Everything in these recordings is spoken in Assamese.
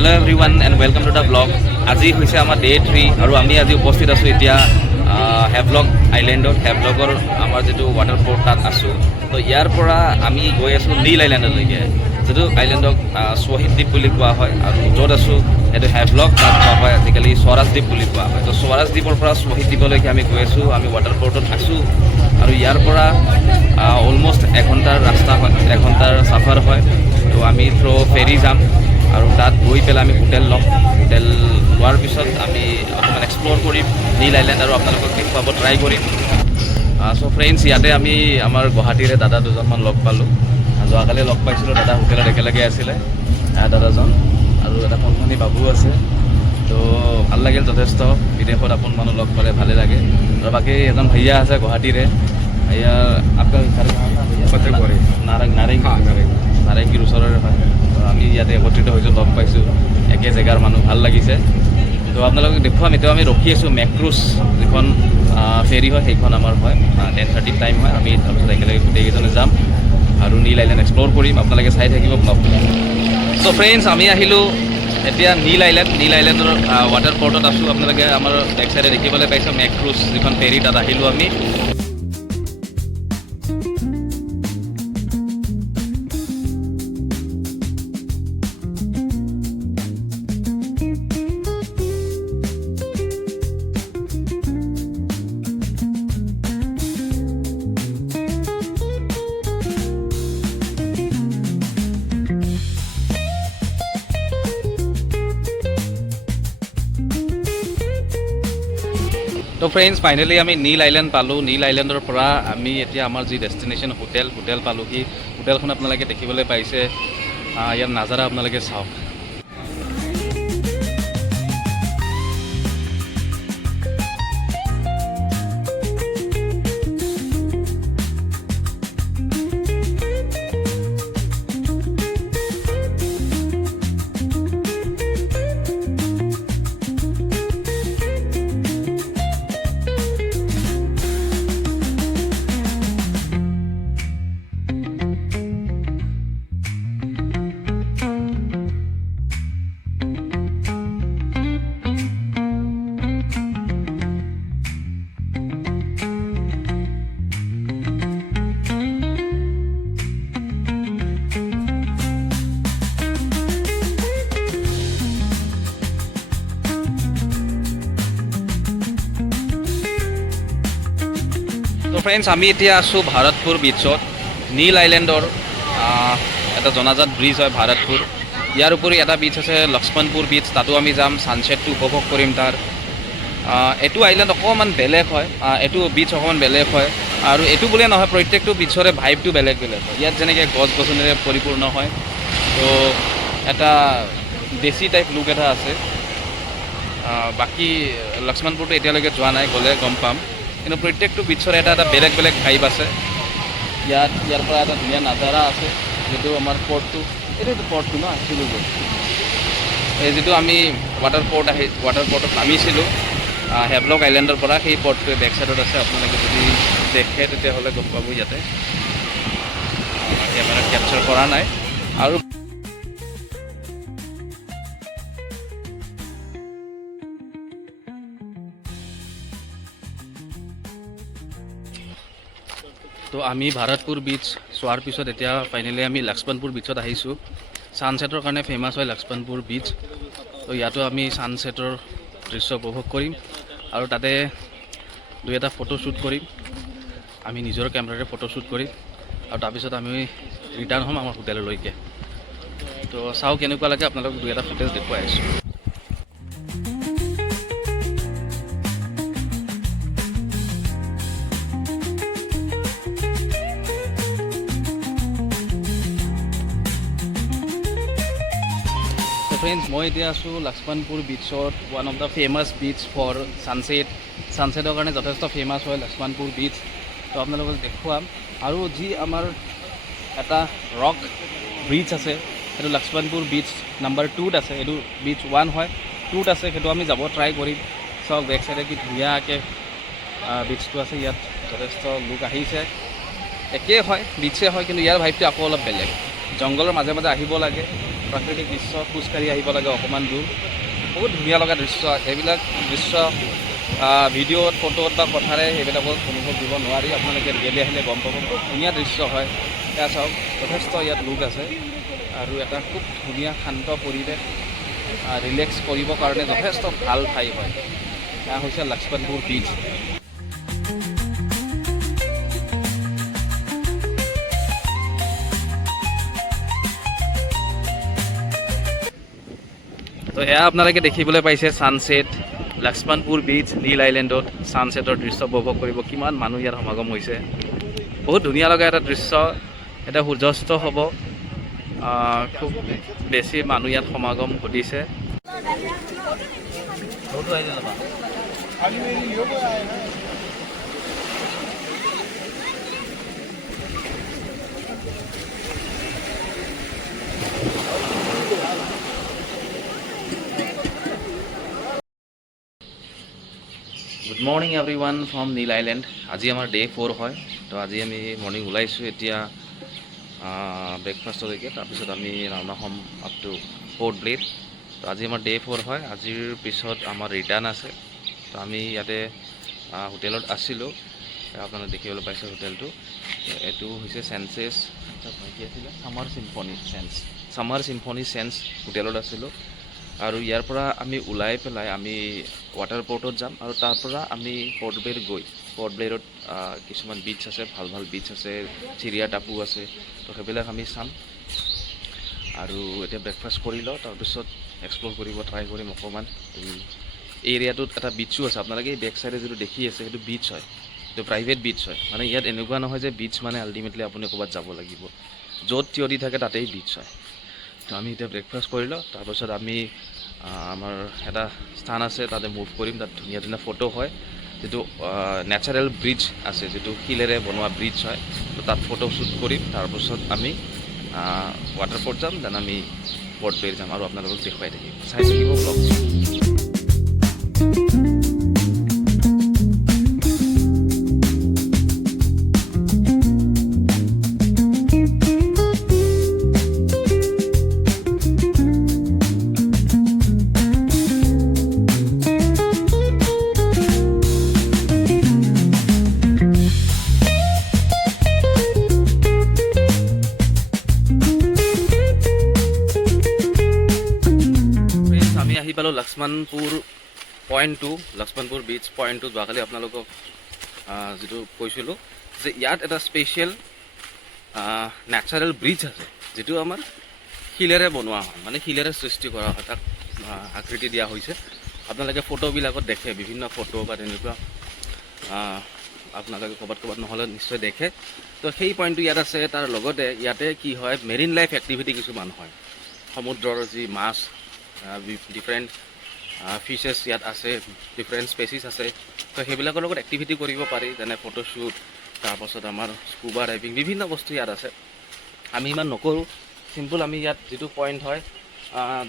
Hello everyone and welcome to the vlog. আজি হৈছে আমাৰ ডে 3 আৰু আমি আজি উপস্থিত আছোঁ এতিয়া হেভলক আইলেণ্ডত। হেভলকৰ আমাৰ যিটো ৱাটাৰফৰ্ট তাত আছোঁ। তো ইয়াৰ পৰা আমি গৈ আছোঁ নীল আইলেণ্ডলৈকে, যিটো আইলেণ্ডক শ্বহীদ দ্বীপ বুলি কোৱা হয়। আৰু য'ত আছোঁ সেইটো হেভলক, তাত কোৱা হয় আজিকালি স্বৰাজ দ্বীপ বুলি কোৱা হয়। তো স্বৰাজ দ্বীপৰ পৰা শ্বহীদ দ্বীপলৈকে আমি গৈ আছোঁ। আমি ৱাটাৰফৰ্টত আছোঁ আৰু ইয়াৰ পৰা অলমষ্ট এঘণ্টাৰ ৰাস্তা হয়, এঘণ্টাৰ চাফাৰ হয়। তো আমি থ্ৰু ফেৰী যাম আৰু তাত গৈ পেলাই আমি হোটেল ল'ম। হোটেল লোৱাৰ পিছত আমি অকণমান এক্সপ্ল'ৰ কৰিম নীল আইলেণ্ড আৰু আপোনালোকক দেখুৱাব ট্ৰাই কৰিম। চ' ফ্ৰেণ্ডছ, ইয়াতে আমি আমাৰ গুৱাহাটীৰে দাদা দুজনমান লগ পালোঁ। যোৱাকালি লগ পাইছিলোঁ, দাদা হোটেলত একেলগে আছিলে দাদাজন, আৰু এটা কণমানি বাবু আছে। তো ভাল লাগিল যথেষ্ট, বিদেশত আপোন মানুহ লগ পালে ভালে লাগে। আৰু বাকী এজন ভैया আছে গুৱাহাটীৰে, ভैया আপোনাৰ নাৰেংগীৰ ওচৰৰে হয়। আমি ইয়াতে একত্ৰিত হৈছোঁ, লগ পাইছোঁ, একে জেগাৰ মানুহ, ভাল লাগিছে। তো আপোনালোকক দেখুৱাম। এতিয়া আমি ৰখি আছোঁ মেক্ৰুজ, যিখন ফেৰী হয় সেইখন আমাৰ হয় 10:30 টাইম হয়। আমি তাৰপিছত একেলগে গোটেইকেইজনে যাম আৰু নীল আইলেণ্ড এক্সপ্ল'ৰ কৰিম। আপোনালোকে চাই থাকিব ব্লগটো। চ' ফ্ৰেণ্ডছ, আমি আহিলোঁ এতিয়া নীল আইলেণ্ড। নীল আইলেণ্ডৰ ৱাটাৰফৰ্টত আছোঁ। আপোনালোকে আমাৰ বেক চাইডে দেখিবলৈ পাইছে মেক্ৰুজ যিখন ফেৰী, তাত আহিলোঁ আমি। তো ফ্ৰেণ্ডছ, ফাইনেলি আমি নীল আইলেণ্ড পালোঁ। নীল আইলেণ্ডৰ পৰা আমি এতিয়া আমাৰ যি ডেষ্টিনেশ্যন হোটেল পালোঁহি। হোটেলখন আপোনালোকে দেখিবলৈ পাইছে, ইয়াৰ নাজাৰা আপোনালোকে চাওক। তো ফ্ৰেণ্ডছ, আমি এতিয়া আছোঁ ভাৰতপুৰ বিচত। নীল আইলেণ্ডৰ এটা জনাজাত ব্ৰিজ হয় ভাৰতপুৰ। ইয়াৰ উপৰি এটা বিচ আছে লক্ষ্মণপুৰ বিচ, তাতো আমি যাম, ছানছেটটো উপভোগ কৰিম তাৰ। এইটো আইলেণ্ড অকণমান বেলেগ হয়, এইটো বিচ অকণমান বেলেগ হয়। আৰু এইটো বুলিয়ে নহয়, প্ৰত্যেকটো বিচৰে ভাইবটো বেলেগ বেলেগ হয়। ইয়াত যেনেকৈ গছ গছনিৰে পৰিপূৰ্ণ হয়, তো এটা দেশী টাইপ লুক এটা আছে। বাকী লক্ষ্মণপুৰটো এতিয়ালৈকে যোৱা নাই, গ'লে গম পাম। কিন্তু প্ৰত্যেকটো বিচৰে এটা বেলেগ বেলেগ ভাইব আছে। ইয়াৰ পৰা এটা ধুনীয়া নাজাৰা আছে, যিটো আমাৰ পৰ্টটো, এইটো পৰ্টটো ন আছিলোঁ যে, এই যিটো আমি ৱাটাৰপৰ্টত নামিছিলোঁ হেভলক আইলেণ্ডৰ পৰা, সেই পৰ্টটোৱে বেক চাইডত আছে। আপোনালোকে যদি দেখে তেতিয়াহ'লে গম পাব। ইয়াতে কেমেৰাত কেপচাৰ কৰা নাই। আৰু তো আমি ভাৰতপুৰ বিচ চোৱাৰ পিছত এতিয়া ফাইনেলি আমি লক্ষ্মণপুৰ বিচত আহিছোঁ। ছানছেটৰ কাৰণে ফেমাছ হয় লক্ষ্মণপুৰ বিচ। তো ইয়াতো আমি ছানছেটৰ দৃশ্য উপভোগ কৰিম আৰু তাতে দুই এটা ফটোশ্বুট কৰিম। আমি নিজৰ কেমেৰাৰে ফটোশ্বুট কৰিম আৰু তাৰপিছত আমি ৰিটাৰ্ণ হ'ম আমাৰ হোটেললৈকে। তো চাওঁ কেনেকুৱা লাগে, আপোনালোকক দুই এটা ফুটেজ দেখুৱাই আছোঁ। ফ্ৰেণ্ডছ, মই এতিয়া আছোঁ Laxmanpur বিচত, one of the famous বিচ ফৰ ছানছেটৰ কাৰণে যথেষ্ট ফেমাছ হয় লক্ষ্মণপুৰ বিচ। তো আপোনালোকক দেখুৱাম। আৰু যি আমাৰ এটা ৰক ব্ৰিজ আছে, সেইটো লক্ষ্মণপুৰ বিচ নাম্বাৰ 2ত আছে। এইটো বিচ 1 হয়, 2ত আছে, সেইটো আমি যাব ট্ৰাই কৰিম। চাওক বেক চাইডে কি ধুনীয়াকৈ বিচটো আছে। ইয়াত যথেষ্ট লোক আহিছে। একেই হয়, বিচে হয়, কিন্তু ইয়াৰ ভাইবটো আকৌ অলপ বেলেগ। জংঘলৰ মাজে মাজে আহিব লাগে, প্ৰাকৃতিক দৃশ্য, খোজকাঢ়ি আহিব লাগে অকণমান দূৰ, বহুত ধুনীয়া লগা দৃশ্য। এইবিলাক দৃশ্য ভিডিঅ'ত, ফটোত বা কথাৰে সেইবিলাকত অনুভৱ দিব নোৱাৰি। আপোনালোকে গেলি আহিলে গম পাব, খুব ধুনীয়া দৃশ্য হয়। এয়া চাওক, যথেষ্ট ইয়াত লোক আছে আৰু এটা খুব ধুনীয়া শান্ত পৰিৱেশ, ৰিলেক্স কৰিবৰ কাৰণে যথেষ্ট ভাল ঠাই হয়। এয়া হৈছে লক্ষ্মণপুৰ বীচ। তো এয়া আপোনালোকে দেখিবলৈ পাইছে ছানছেট, লক্ষ্মণপুৰ বীচ, নীল আইলেণ্ডত ছানছেটৰ দৃশ্য উপভোগ কৰিব কিমান মানুহ ইয়াত সমাগম হৈছে। বহুত ধুনীয়া লগা এটা দৃশ্য। এটা সূৰ্যাস্ত হ'ব, খুব বেছি মানুহ ইয়াত সমাগম ঘটিছে। Good morning everyone from Neil Island. আজি আমাৰ ডে 4 হয়। তো আজি আমি মৰ্ণিং ওলাইছোঁ এতিয়া ব্ৰেকফাষ্টলৈকে, তাৰপিছত আমি ৰাওনা হ'ম আপ টু পৰ্ট ব্লেৰ। তো আজি আমাৰ ডে 4 হয়। আজিৰ পিছত আমাৰ ৰিটাৰ্ণ আছে। তো আমি ইয়াতে হোটেলত আছিলোঁ, আপোনালোকে দেখিবলৈ পাইছে হোটেলটো। এইটো হৈছে চেন্সেছ, কি আছিলে, ছামাৰ চিম্ফনী চেন্স হোটেলত আছিলোঁ। আৰু ইয়াৰ পৰা আমি ওলাই পেলাই আমি ৱাটাৰ পৰ্টত যাম, আৰু তাৰ পৰা আমি পৰ্ট ব্লেৰ গৈ পৰ্ট ব্লেৰত কিছুমান বিচ আছে, ভাল ভাল বিচ আছে, চিৰিয়া টাপু আছে। তো সেইবিলাক আমি চাম। আৰু এতিয়া ব্ৰেকফাষ্ট কৰি লওঁ, তাৰপিছত এক্সপ্ল'ৰ কৰিব ট্ৰাই কৰিম অকণমান। এই এৰিয়াটোত এটা বিচো আছে, আপোনালোকে এই বেক চাইডে যিটো দেখি আছে সেইটো বিচ হয়, এইটো প্ৰাইভেট বিচ হয়। মানে ইয়াত এনেকুৱা নহয় যে বিচ মানে আল্টিমেটলি আপুনি ক'ৰবাত যাব লাগিব, য'ত থিয় দি থাকে তাতেই বিচ হয়। তো আমি এতিয়া ব্ৰেকফাষ্ট কৰি লওঁ, তাৰপিছত আমি আমাৰ এটা স্থান আছে তাতে মুভ কৰিম। তাত ধুনীয়া ধুনীয়া ফটো হয়, যিটো নেচাৰেল ব্ৰিজ আছে, যিটো শিলেৰে বনোৱা ব্ৰিজ হয়। তো তাত ফটো শ্বুট কৰিম, তাৰপিছত আমি ৱাটাৰপৰ্ট যাম, দেন আমি পৰ্ট ব্লেৰ যাম আৰু আপোনালোকক দেখুৱাই থাকিম। চাই থাকিব ব্লগ। আহি পালোঁ Laxmanpur point 2, Laxmanpur beach point 2। যোৱাকালি আপোনালোকক যিটো কৈছিলোঁ যে ইয়াত এটা স্পেচিয়েল নেচাৰেল ব্ৰিজ আছে, যিটো আমাৰ শিলেৰে বনোৱা হয়, মানে শিলেৰে সৃষ্টি কৰা হয়, তাক আকৃতি দিয়া হৈছে। আপোনালোকে ফটোবিলাকত দেখে, বিভিন্ন ফটো বা তেনেকুৱা আপোনালোকে ক'ৰবাত নহ'লে নিশ্চয় দেখে। তো সেই পইণ্টটো ইয়াত আছে। তাৰ লগতে ইয়াতে কি হয়, মেৰিন লাইফ এক্টিভিটি কিছুমান হয়। সমুদ্ৰৰ যি মাছ, ডিফাৰেণ্ট ফিছেছ ইয়াত আছে, ডিফাৰেণ্ট স্পেচিছ আছে। তো সেইবিলাকৰ লগত এক্টিভিটি কৰিব পাৰি, যেনে ফটোশ্বুট, তাৰপাছত আমাৰ স্কুবা ডাইভিং, বিভিন্ন বস্তু ইয়াত আছে। আমি ইমান নকৰোঁ, চিম্পুল আমি ইয়াত যিটো পইণ্ট হয়,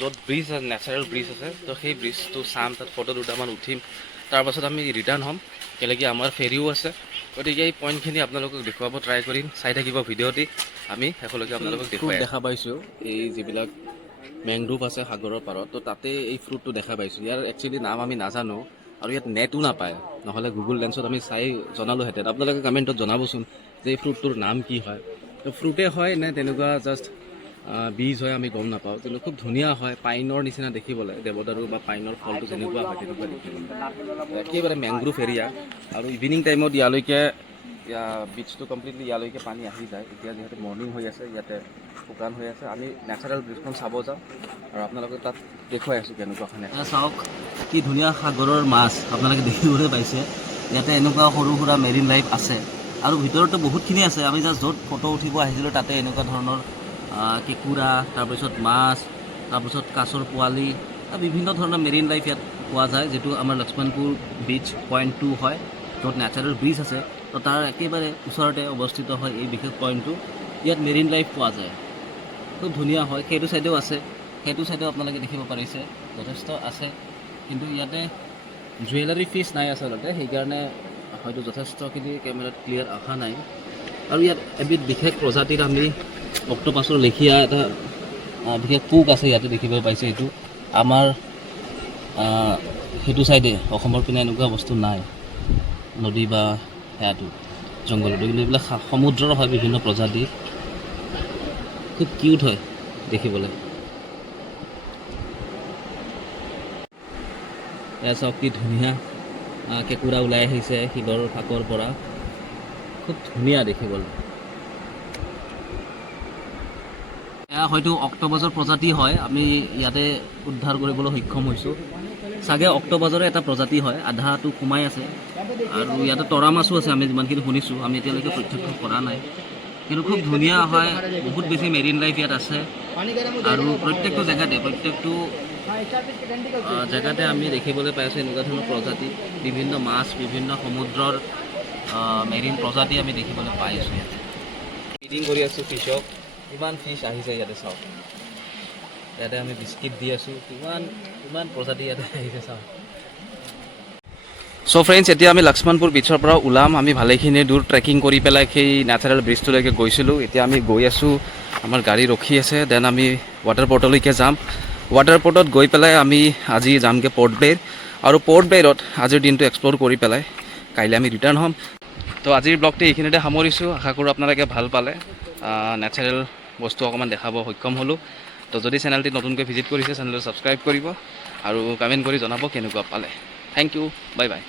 য'ত ব্ৰিজ আছে, নেচাৰেল ব্ৰিজ আছে, তো সেই ব্ৰিজটো চাম, তাত ফটো দুটামান উঠিম, তাৰপাছত আমি ৰিটাৰ্ণ হ'ম, কেলেকি আমাৰ ফেৰিও আছে। গতিকে এই পইণ্টখিনি আপোনালোকক দেখুৱাব ট্ৰাই কৰিম। চাই থাকিব ভিডিঅ'টি, আমি শেষলৈকে আপোনালোকক দেখা পাইছোঁ। এই যিবিলাক মেংগ্ৰোভ আছে সাগৰৰ পাৰত, তো তাতে এই ফ্ৰুটটো দেখা পাইছোঁ। ইয়াৰ একচুৱেলি নাম আমি নাজানো, আৰু ইয়াত নেটো নাপায়, নহ'লে গুগল লেন্সত আমি চাই জনালোহেঁতেন। আপোনালোকে কমেণ্টত জনাবচোন যে এই ফ্ৰুটটোৰ নাম কি হয়। তো ফ্ৰুটে হয় নে তেনেকুৱা জাষ্ট বীজ হয়, আমি গম নাপাওঁ, কিন্তু খুব ধুনীয়া হয়, পাইনৰ নিচিনা দেখিবলৈ, দেৱদাৰু বা পাইনৰ ফলটো যেনেকুৱা হয় তেনেকুৱা দেখিবলৈ। একেবাৰে মেংগ্ৰোভ এৰিয়া, আৰু ইভিনিং টাইমত ইয়ালৈকে বিচটো কমপ্লিটলি ইয়ালৈকে পানী আহি যায়। এতিয়া যিহেতু মৰ্ণিং হৈ আছে, ইয়াতে শুকান হৈ আছে, আমি নেচাৰেল ব্ৰিজখন চাব যাওঁ, আৰু আপোনালোকে তাত দেখুৱাই আছোঁ কেনেকুৱাখন। চাওক কি ধুনীয়া সাগৰৰ মাছ আপোনালোকে দেখিবলৈ পাইছে। ইয়াতে এনেকুৱা সৰু সুৰা মেৰিন লাইফ আছে, আৰু ভিতৰতো বহুতখিনি আছে। আমি জাষ্ট য'ত ফটো উঠিব আহিছিলোঁ তাতে এনেকুৱা ধৰণৰ কেঁকুৰা, তাৰপিছত মাছ, তাৰপিছত কাছৰ পোৱালি, বিভিন্ন ধৰণৰ মেৰিন লাইফ ইয়াত পোৱা যায়, যিটো আমাৰ লক্ষ্মণপুৰ বীচ পইণ্ট 2 হয়, য'ত নেচাৰেল ব্ৰিজ আছে। তো তাৰ একেবাৰে ওচৰতে অৱস্থিত হয় এই বিশেষ পইণ্টটো। ইয়াত মেৰিন লাইফ পোৱা যায়, খুব ধুনীয়া হয়। সেইটো ছাইডেও আছে, সেইটো ছাইডেও আপোনালোকে দেখিব পাৰিছে, যথেষ্ট আছে। কিন্তু ইয়াতে জুৱেলাৰী ফিছ নাই আচলতে, সেইকাৰণে হয়তো যথেষ্টখিনি কেমেৰাত ক্লিয়াৰ অহা নাই। আৰু ইয়াত এবিধ বিশেষ প্ৰজাতিৰ আমি অক্টোপাছৰ লেখীয়া এটা বিশেষ পোক আছে ইয়াতে দেখিব পাইছে। এইটো আমাৰ সেইটো চাইডে অসমৰ পিনে এনেকুৱা বস্তু নাই, নদী বা সেয়াটো জংঘলতো, কিন্তু এইবিলাক সমুদ্ৰৰ হয় বিভিন্ন প্ৰজাতি, খুব কিউট হয় দেখিবলৈ। এয়া চাওক কি ধুনীয়া কেঁকুৰা ওলাই আহিছে শিলৰ ফাঁকৰ পৰা, খুব ধুনীয়া দেখিবলৈ। এয়া হয়তো অক্টোপাছৰ প্ৰজাতি হয়, আমি ইয়াতে উদ্ধাৰ কৰিবলৈ সক্ষম হৈছোঁ। চাগে অক্টোপাছৰে এটা প্ৰজাতি হয়, আধাটো সোমাই আছে। আৰু ইয়াতে তৰা মাছো আছে, আমি যিমানখিনি শুনিছোঁ, আমি এতিয়ালৈকে প্ৰত্যক্ষ কৰা নাই। কিন্তু খুব ধুনীয়া হয়, বহুত বেছি মেৰিন লাইফ ইয়াত আছে। আৰু প্ৰত্যেকটো জেগাতে আমি দেখিবলৈ পাই আছোঁ এনেকুৱা ধৰণৰ প্ৰজাতি, বিভিন্ন মাছ, বিভিন্ন সমুদ্ৰৰ মেৰিন প্ৰজাতি আমি দেখিবলৈ পাই আছোঁ ইয়াতে। ফিডিং কৰি আছোঁ ফিছক, কিমান ফিছ আহিছে ইয়াতে চাওক। ইয়াতে আমি বিস্কিট দি আছোঁ, কিমান প্ৰজাতি ইয়াতে আহিছে চাওক। চ' ফ্ৰেণ্ডছ, এতিয়া আমি লক্ষ্মণপুৰ বিচৰ পৰা ওলাম। আমি ভালেখিনি দূৰ ট্ৰেকিং কৰি পেলাই সেই নেচাৰেল ব্ৰিজটোলৈকে গৈছিলোঁ। এতিয়া আমি গৈ আছোঁ, আমাৰ গাড়ী ৰখি আছে। দেন আমি ৱাটাৰ পৰ্টলৈকে যাম। ৱাটাৰ পৰ্টত গৈ পেলাই আমি আজি যামগৈ পৰ্ট ব্লেৰ, আৰু পৰ্ট ব্লেৰত আজিৰ দিনটো এক্সপ্ল'ৰ কৰি পেলাই কাইলৈ আমি ৰিটাৰ্ণ হ'ম। তো আজিৰ ব্লগটো এইখিনিতে সামৰিছোঁ। আশা কৰোঁ আপোনালোকে ভাল পালে, নেচাৰেল বস্তু অকণমান দেখাব সক্ষম হ'লোঁ। তো যদি চেনেলটি নতুনকৈ ভিজিট কৰিছে, চেনেলটো ছাবস্ক্ৰাইব কৰিব আৰু কমেণ্ট কৰি জনাব কেনেকুৱা পালে। Thank you, bye by.